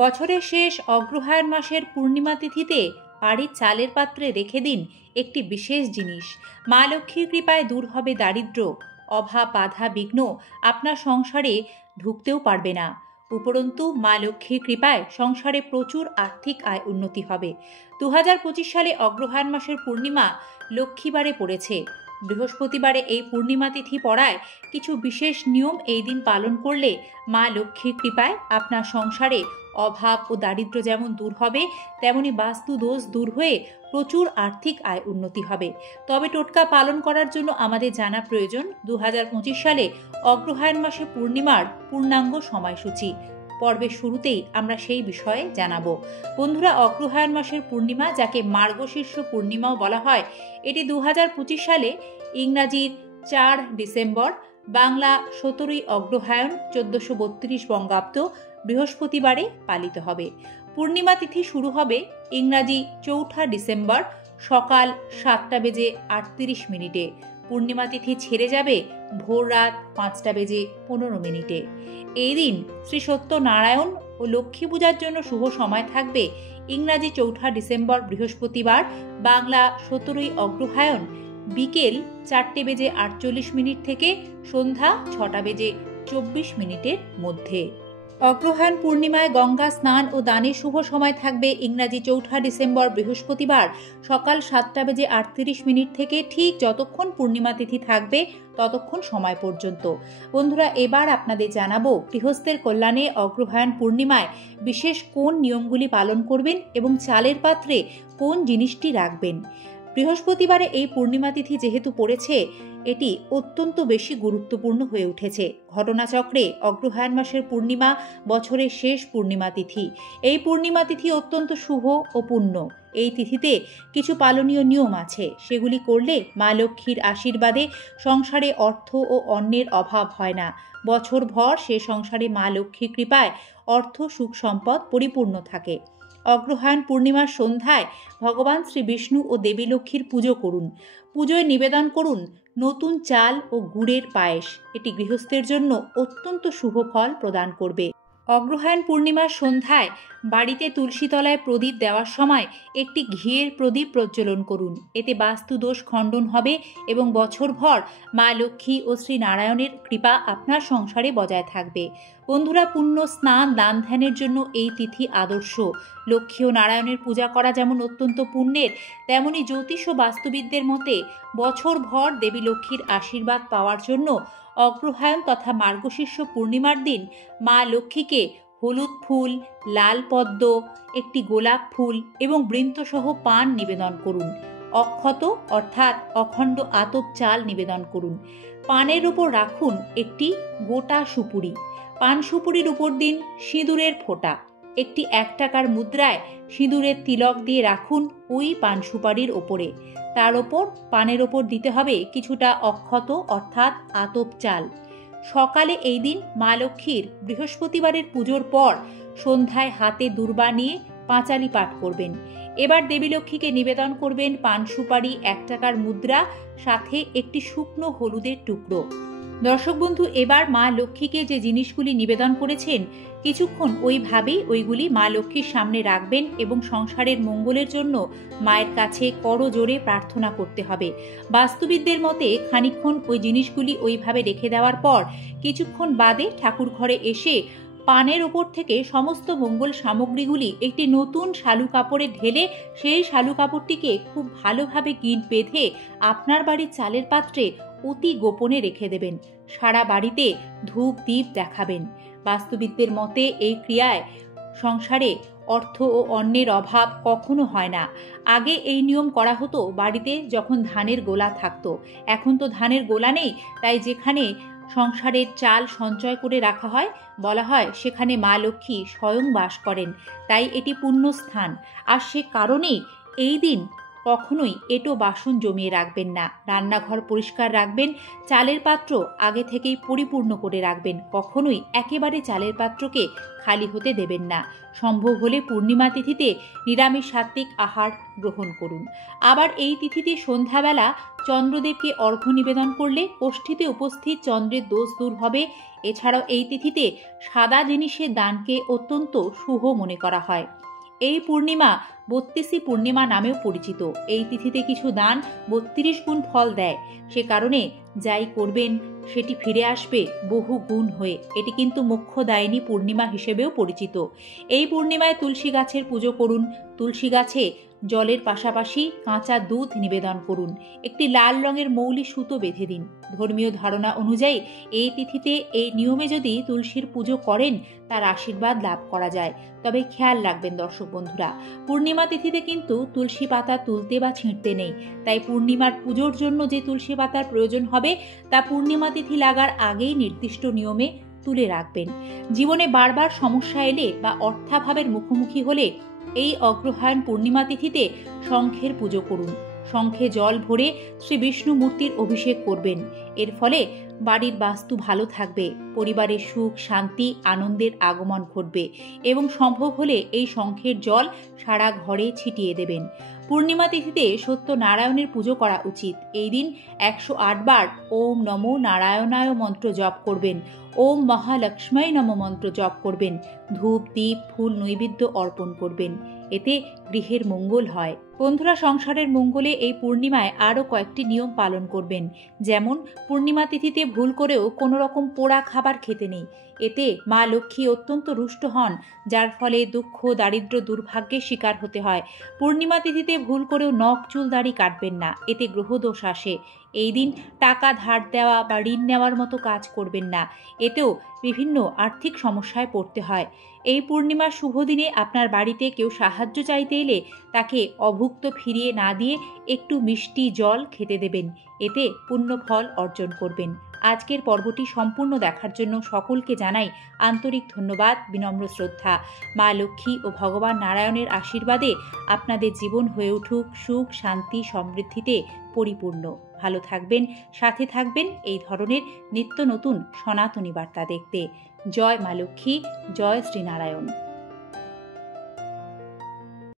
বছরের শেষ অগ্রহায়ণ মাসের পূর্ণিমা তিথিতে বাড়ির চালের পাত্রে রেখে দিন একটি বিশেষ জিনিস। মা লক্ষ্মীর কৃপায় দূর হবে দারিদ্র্য, অভাব, বাধা, বিঘ্ন আপনার সংসারে ঢুকতেও পারবে না। উপরন্তু মা লক্ষ্মীর কৃপায় সংসারে প্রচুর আর্থিক আয় উন্নতি হবে। 2025 সালে অগ্রহায়ণ মাসের পূর্ণিমা লক্ষ্মীবারে পড়েছে। বৃহস্পতিবারে এই পূর্ণিমা তিথি পড়ায় কিছু বিশেষ নিয়ম এই দিন পালন করলে মা লক্ষ্মীর কৃপায় আপনার সংসারে অভাব ও দারিদ্র্য যেমন দূর হবে, তেমনি বাস্তু দোষ দূর হয়ে প্রচুর আর্থিক আয় উন্নতি হবে। তবে টোটকা পালন করার জন্য আমাদের জানা প্রয়োজন 2025 সালে অগ্রহায়ণ মাসে পূর্ণিমার পূর্ণাঙ্গ সময়সূচি। পর্বের শুরুতেই আমরা সেই বিষয়ে জানাবো। বন্ধুরা, অগ্রহায়ণ মাসের পূর্ণিমা, যাকে মার্গশীর্ষ পূর্ণিমাও বলা হয়, এটি 2025 সালে ইংরাজির 4 ডিসেম্বর, বাংলা 17ই অগ্রহায়ণ 1432 বঙ্গাব্দ বৃহস্পতিবারে পালিত হবে। পূর্ণিমা তিথি শুরু হবে ইংরাজি 4 ডিসেম্বর সকাল 7:38 পূর্ণিমা তিথি ছেড়ে যাবে ভোর রাত 5:15। এই দিন শ্রী সত্যনারায়ণ ও লক্ষ্মী পূজার জন্য শুভ সময় থাকবে ইংরাজি 4 ডিসেম্বর বৃহস্পতিবার, বাংলা 17ই অগ্রহায়ণ বিকেল 4:48 থেকে সন্ধ্যা 6:24 মধ্যে। অগ্রহায়ণ পূর্ণিমায় গঙ্গা স্নান ও দানের শুভ সময় থাকবে ইংরাজি 4 ডিসেম্বর বৃহস্পতিবার সকাল 7:38 থেকে ঠিক যতক্ষণ পূর্ণিমা তিথি থাকবে ততক্ষণ সময় পর্যন্ত। বন্ধুরা, এবার আপনাদের জানাবো গৃহস্থের কল্যাণে অগ্রহায়ণ পূর্ণিমায় বিশেষ কোন নিয়মগুলি পালন করবেন এবং চালের পাত্রে কোন জিনিসটি রাখবেন। বৃহস্পতিবারে এই পূর্ণিমা তিথি যেহেতু পড়েছে, এটি অত্যন্ত বেশি গুরুত্বপূর্ণ হয়ে উঠেছে। ঘটনাচক্রে অগ্রহায়ণ মাসের পূর্ণিমা বছরের শেষ পূর্ণিমা তিথি। এই পূর্ণিমা তিথি অত্যন্ত শুভ ও পুণ্য। এই তিথিতে কিছু পালনীয় নিয়ম আছে, সেগুলি করলে মা লক্ষ্মীর আশীর্বাদে সংসারে অর্থ ও অন্নের অভাব হয় না। বছরভর সে সংসারে মা লক্ষ্মীর কৃপায় অর্থ, সুখ, সম্পদ পরিপূর্ণ থাকে। অগ্রহায়ণ পূর্ণিমার সন্ধ্যায় ভগবান শ্রী বিষ্ণু ও দেবী লক্ষ্মীর পুজো করুন। পুজোয় নিবেদন করুন নতুন চাল ও গুড়ের পায়েস। এটি গৃহস্থের জন্য অত্যন্ত শুভ ফল প্রদান করবে। অগ্রহায়ণ পূর্ণিমার সন্ধ্যায় বাড়িতে তুলসীতলায় প্রদীপ দেওয়ার সময় একটি ঘিয়ের প্রদীপ প্রজ্বলন করুন। এতে বাস্তু দোষ খণ্ডন হবে এবং বছরভর মা লক্ষ্মী ও শ্রী নারায়ণের কৃপা আপনার সংসারে বজায় থাকবে। বন্ধুরা, পুণ্য স্নান, দান ধ্যানের জন্য এই তিথি আদর্শ। লক্ষ্মী ও নারায়ণের পূজা করা যেমন অত্যন্ত পুণ্যের, তেমনি জ্যোতিষ ও বাস্তুবিদদের মতে বছরভর দেবী লক্ষ্মীর আশীর্বাদ পাওয়ার জন্য অগ্রহায়ণ তথা মার্গশীর্ষ পূর্ণিমার দিন মা লক্ষ্মীকে হলুদ ফুল, লাল পদ্ম, একটি গোলাপ ফুল এবং বৃন্তসহ পান নিবেদন করুন। অক্ষত অর্থাৎ অখণ্ড আতপ চাল নিবেদন করুন। পানের উপর রাখুন একটি গোটা সুপুরি। পান সুপুরির উপর দিন সিঁদুরের ফোঁটা। একটি 1 টাকার মুদ্রায় সিঁদুরের তিলক দিয়ে রাখুন ওই পান সুপারির ওপরে। তার ওপর পানের ওপর দিতে হবে কিছুটা অক্ষত অর্থাৎ আতপ চাল। সকালে এই দিন মা লক্ষ্মীর বৃহস্পতিবারের পুজোর পর সন্ধ্যায় হাতে দূর্বা নিয়ে পাঁচালি পাঠ করবেন। এবার দেবী লক্ষ্মীকে নিবেদন করবেন পান সুপারি, 1 টাকার মুদ্রা, সাথে একটি শুকনো হলুদের টুকরো। দর্শক বন্ধু, এবার মা লক্ষ্মীকে যে জিনিসগুলি নিবেদন করেছেন কিছুক্ষণ ওইভাবেই ওইগুলি মা লক্ষ্মীর সামনে রাখবেন এবং সংসারের মঙ্গলের জন্য মায়ের কাছে করজোড়ে প্রার্থনা করতে হবে। বাস্তুবিদদের মতে খানিকক্ষণ ওই জিনিসগুলি ওইভাবে রেখে দেওয়ার পর কিছুক্ষণ বাদে ঠাকুর ঘরে এসে পানের ওপর থেকে সমস্ত মঙ্গল সামগ্রীগুলি একটি নতুন শালু কাপড়ে ঢেলে সেই শালু কাপড়টিকে খুব ভালোভাবে গিঁট বেঁধে আপনার বাড়ির চালের পাত্রে অতি গোপনে রেখে দেবেন। সারা বাড়িতে ধূপ দ্বীপ দেখাবেন। বাস্তুবিদদের মতে এই ক্রিয়ায় সংসারে অর্থ ও অন্নের অভাব কখনো হয় না। আগে এই নিয়ম করা হতো বাড়িতে যখন ধানের গোলা থাকতো। এখন তো ধানের গোলা নেই, তাই যেখানে সংসারের চাল সঞ্চয় করে রাখা হয়, বলা হয় সেখানে মা লক্ষ্মী স্বয়ং বাস করেন। তাই এটি পুণ্য স্থান। আর সে কারণেই এই দিন কখনোই এঁটো বাসন জমিয়ে রাখবেন না। রান্নাঘর পরিষ্কার রাখবেন। চালের পাত্র আগে থেকেই পরিপূর্ণ করে রাখবেন। কখনোই একেবারে চালের পাত্রকে খালি হতে দেবেন না। সম্ভব হলে পূর্ণিমা তিথিতে নিরামিষ সাত্ত্বিক আহার গ্রহণ করুন। আবার এই তিথিতে সন্ধ্যাবেলা চন্দ্রদেবকে অর্ঘ্য নিবেদন করলে কোষ্ঠীতে উপস্থিত চন্দ্রের দোষ দূর হবে। এছাড়াও এই তিথিতে সাদা জিনিসের দানকে অত্যন্ত শুভ মনে করা হয়। এই পূর্ণিমা ৩২ পূর্ণিমা নামেও পরিচিত। এই তিথিতে কিছু দান ৩২ গুণ ফল দেয়। সে কারণে যাই করবেন সেটি ফিরে আসবে বহু গুণ হয়ে। এটি কিন্তু মোক্ষদায়িনী পূর্ণিমা হিসেবেও পরিচিত। এই পূর্ণিমায় তুলসী গাছের পুজো করুন। তুলসী গাছে জলের পাশাপাশি কাঁচা দুধ নিবেদন করুন। একটি লাল রঙের মৌলি সুতো বেঁধে দিন। ধর্মীয় ধারণা অনুযায়ী এই তিথিতে এই নিয়মে যদি তুলসীর পুজো করেন তার আশীর্বাদ লাভ করা যায়। তবে খেয়াল রাখবেন দর্শক বন্ধুরা, পূর্ণিমা তিথিতে কিন্তু তুলসী পাতা তুলতে বা ছিঁড়তে নেই। তাই পূর্ণিমার পুজোর জন্য যে তুলসী পাতার প্রয়োজন হবে তা পূর্ণিমা তিথি লাগার আগেই নির্দিষ্ট নিয়মে তুলে রাখবেন। জীবনে বারবার সমস্যা এলে বা অর্থাভাবের মুখোমুখি হলে এই অগ্রহায়ণ পূর্ণিমা তিথিতে শঙ্খের পুজো করুন। শঙ্খে জল ভরে শ্রী বিষ্ণু মূর্তির অভিষেক করবেন। এর ফলে বাড়ির বাস্তু ভালো থাকবে, পরিবারের সুখ শান্তি আনন্দের আগমন ঘটবে এবং সম্ভব হলে এই শঙ্খের জল সারা ঘরে ছিটিয়ে দেবেন। পূর্ণিমা তিথিতে সত্যনারায়ণের পুজো করা উচিত। এই দিন ১০৮ বার ওম নমো নারায়ণায় মন্ত্র জপ করবেন। ওম মহালক্ষ্মী নম মন্ত্র জপ করবেন। ধূপ দীপ ফুল নৈবেদ্য অর্পণ করবেন। এতে গৃহের মঙ্গল হয়। বন্ধুরা, সংসারের মঙ্গলে এই পূর্ণিমায় আরও কয়েকটি নিয়ম পালন করবেন। যেমন পূর্ণিমা তিথিতে ভুল করেও কোনো রকম পোড়া খাবার খেতে নেই। এতে মা লক্ষ্মী অত্যন্ত রুষ্ট হন, যার ফলে দুঃখ দারিদ্র দুর্ভাগ্যের শিকার হতে হয়। পূর্ণিমা তিথিতে ভুল করেও নখ চুল দাড়ি কাটবেন না, এতে গ্রহদোষ আসে। এই দিন টাকা ধার দেওয়া বা ঋণ নেওয়ার মতো কাজ করবেন না, এতেও বিভিন্ন আর্থিক সমস্যায় পড়তে হয়। এই পূর্ণিমার শুভ দিনে আপনার বাড়িতে কেউ সাহায্য চাইতে এলে তাকে অভুক্ত ফিরিয়ে না দিয়ে একটু মিষ্টি জল খেতে দেবেন। এতে পুণ্য ফল অর্জন করবেন। আজকের পর্বটি সম্পূর্ণ দেখার জন্য সকলকে জানাই আন্তরিক ধন্যবাদ, বিনম্র শ্রদ্ধা। মা লক্ষ্মী ও ভগবান নারায়ণের আশীর্বাদে আপনাদের জীবন হয়ে উঠুক সুখ শান্তি সমৃদ্ধিতে পরিপূর্ণ। ভালো থাকবেন, সাথে থাকবেন এই ধরনের নিত্য নতুন সনাতনী বার্তা দেখতে। জয় মা লক্ষ্মী, জয় শ্রীনারায়ণ।